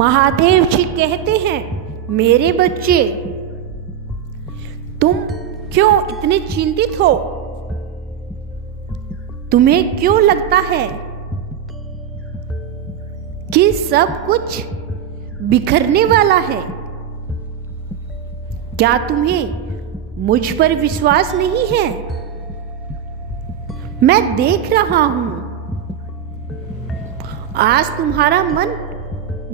महादेव जी कहते हैं, मेरे बच्चे, तुम क्यों इतने चिंतित हो? तुम्हें क्यों लगता है कि सब कुछ बिखरने वाला है? क्या तुम्हें मुझ पर विश्वास नहीं है? मैं देख रहा हूं, आज तुम्हारा मन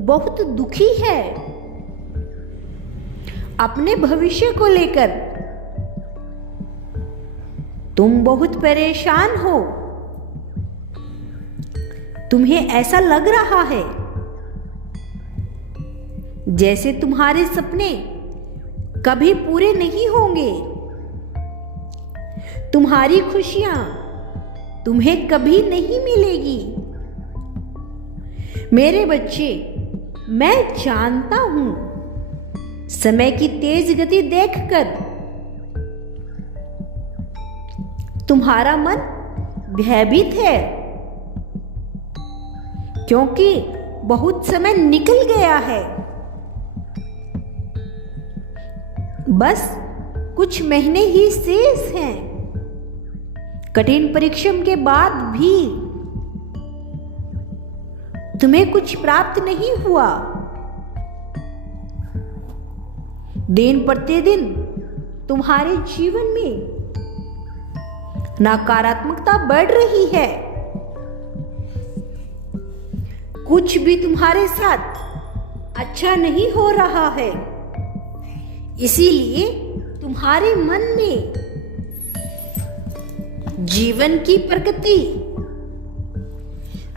बहुत दुखी है अपने भविष्य को लेकर। तुम बहुत परेशान हो। तुम्हें ऐसा लग रहा है जैसे तुम्हारे सपने कभी पूरे नहीं होंगे। तुम्हारी खुशियां तुम्हें कभी नहीं मिलेगी। मेरे बच्चे, मैं जानता हूं, समय की तेज गति देखकर तुम्हारा मन भयभीत है, क्योंकि बहुत समय निकल गया है। बस कुछ महीने ही शेष हैं। कठिन परिश्रम के बाद भी तुम्हें कुछ प्राप्त नहीं हुआ। दिन प्रतिदिन तुम्हारे जीवन में नकारात्मकता बढ़ रही है। कुछ भी तुम्हारे साथ अच्छा नहीं हो रहा है। इसीलिए तुम्हारे मन में जीवन की प्रकृति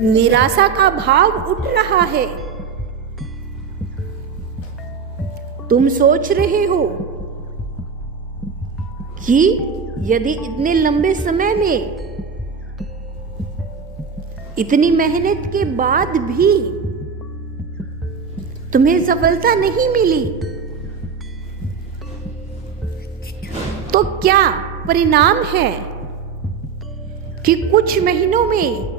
निराशा का भाव उठ रहा है। तुम सोच रहे हो कि यदि इतने लंबे समय में, इतनी मेहनत के बाद भी तुम्हें सफलता नहीं मिली, तो क्या परिणाम है कि कुछ महीनों में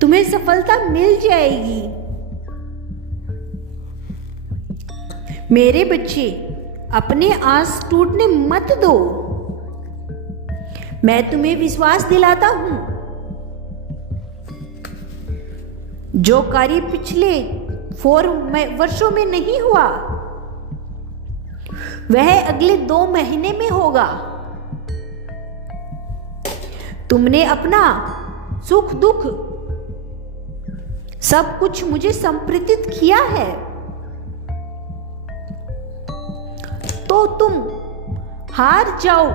तुम्हें सफलता मिल जाएगी। मेरे बच्चे, अपने आस टूटने मत दो। मैं तुम्हें विश्वास दिलाता हूं, जो कार्य पिछले 4 वर्षों में नहीं हुआ, वह अगले 2 महीने में होगा। तुमने अपना सुख दुख सब कुछ मुझे समर्पित किया है, तो तुम हार जाओ,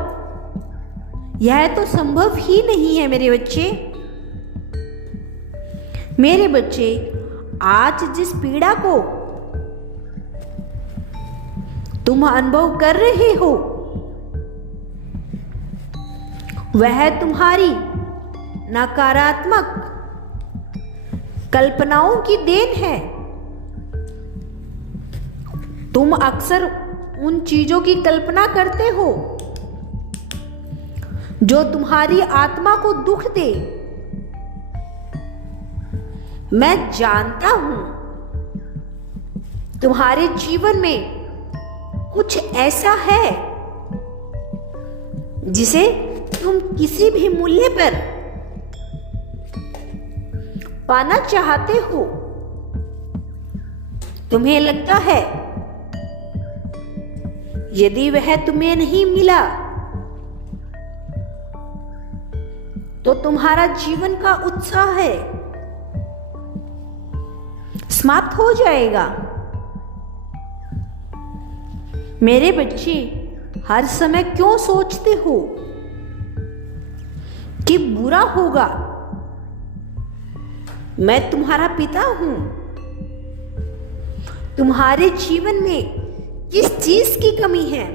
यह तो संभव ही नहीं है। मेरे बच्चे, आज जिस पीड़ा को तुम अनुभव कर रहे हो, वह तुम्हारी नकारात्मक कल्पनाओं की देन है। तुम अक्सर उन चीजों की कल्पना करते हो जो तुम्हारी आत्मा को दुख दे। मैं जानता हूं, तुम्हारे जीवन में कुछ ऐसा है जिसे तुम किसी भी मूल्य पर पाना चाहते हो। तुम्हें लगता है यदि वह तुम्हें नहीं मिला तो तुम्हारा जीवन का उत्साह है समाप्त हो जाएगा। मेरे बच्चे, हर समय क्यों सोचते हो कि बुरा होगा? मैं तुम्हारा पिता हूं। तुम्हारे जीवन में किस चीज की कमी है?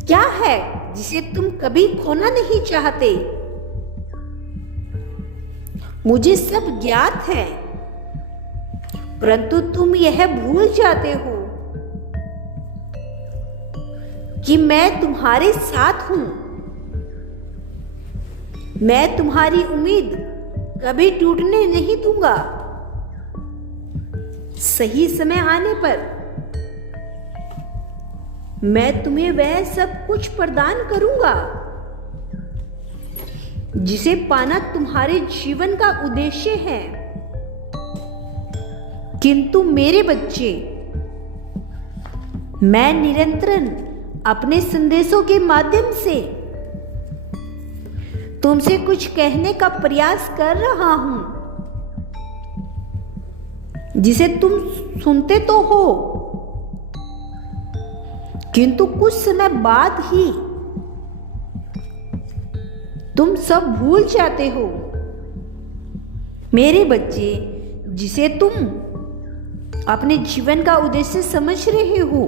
क्या है जिसे तुम कभी खोना नहीं चाहते? मुझे सब ज्ञात है, परंतु तुम यह भूल जाते हो कि मैं तुम्हारे साथ हूं। मैं तुम्हारी उम्मीद कभी टूटने नहीं दूंगा। सही समय आने पर मैं तुम्हें वह सब कुछ प्रदान करूंगा जिसे पाना तुम्हारे जीवन का उद्देश्य है। किंतु मेरे बच्चे, मैं निरंतर अपने संदेशों के माध्यम से तुमसे कुछ कहने का प्रयास कर रहा हूं, जिसे तुम सुनते तो हो, किंतु कुछ समय बाद ही तुम सब भूल जाते हो। मेरे बच्चे, जिसे तुम अपने जीवन का उद्देश्य समझ रहे हो,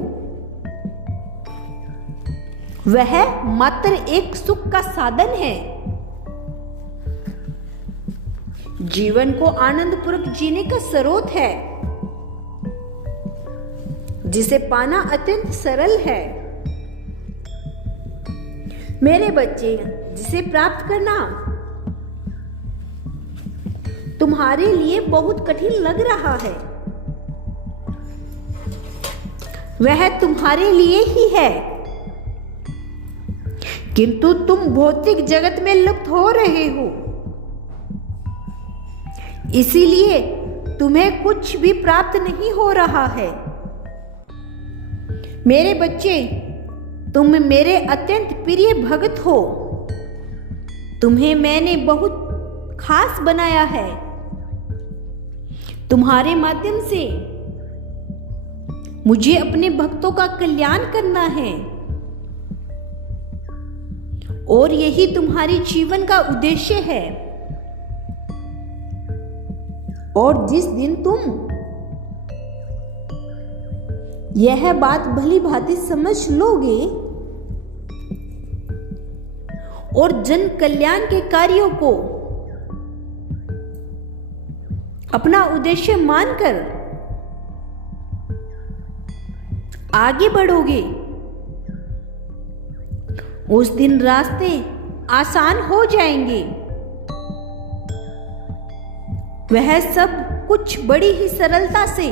वह मात्र एक सुख का साधन है। जीवन को आनंदपूर्वक जीने का स्रोत है, जिसे पाना अत्यंत सरल है। मेरे बच्चे, जिसे प्राप्त करना तुम्हारे लिए बहुत कठिन लग रहा है, वह तुम्हारे लिए ही है, किंतु तुम भौतिक जगत में लुप्त हो रहे हो, इसीलिए तुम्हें कुछ भी प्राप्त नहीं हो रहा है। मेरे बच्चे, तुम मेरे अत्यंत प्रिय भक्त हो। तुम्हें मैंने बहुत खास बनाया है। तुम्हारे माध्यम से मुझे अपने भक्तों का कल्याण करना है, और यही तुम्हारे जीवन का उद्देश्य है। और जिस दिन तुम यह बात भली भांति समझ लोगे और जन कल्याण के कार्यों को अपना उद्देश्य मानकर आगे बढ़ोगे, उस दिन रास्ते आसान हो जाएंगे। वह सब कुछ बड़ी ही सरलता से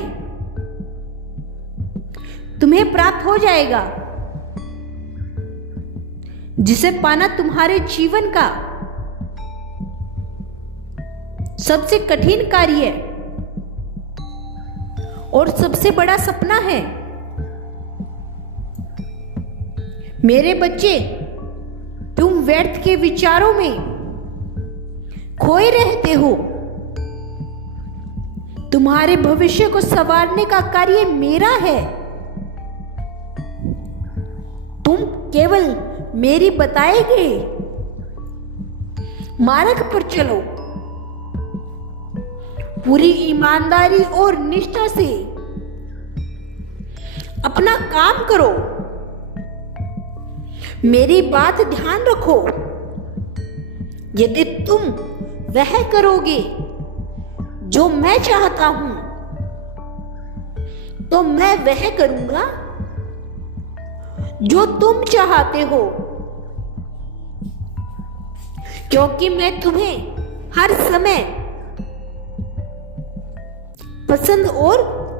तुम्हें प्राप्त हो जाएगा, जिसे पाना तुम्हारे जीवन का सबसे कठिन कार्य और सबसे बड़ा सपना है। मेरे बच्चे, तुम व्यर्थ के विचारों में खोए रहते हो। तुम्हारे भविष्य को संवारने का कार्य मेरा है। तुम केवल मेरी बताए गए मार्ग पर चलो, पूरी ईमानदारी और निष्ठा से अपना काम करो। मेरी बात ध्यान रखो। यदि तुम वह करोगे जो मैं चाहता हूं, तो मैं वह करूंगा जो तुम चाहते हो, क्योंकि मैं तुम्हें हर समय पसंद और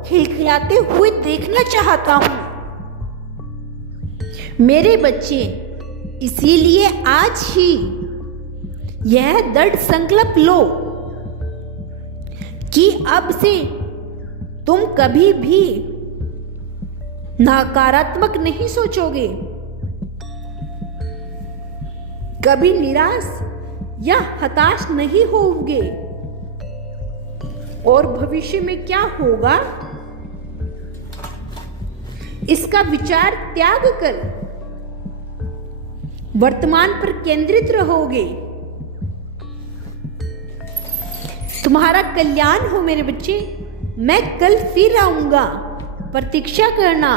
खिलखिलाते हुए देखना चाहता हूं। मेरे बच्चे, इसीलिए आज ही यह दृढ़ संकल्प लो कि अब से तुम कभी भी नकारात्मक नहीं सोचोगे, कभी निराश या हताश नहीं होगे, और भविष्य में क्या होगा इसका विचार त्याग कर वर्तमान पर केंद्रित रहोगे। तुम्हारा कल्याण हो मेरे बच्चे। मैं कल फिर आऊंगा, प्रतीक्षा करना।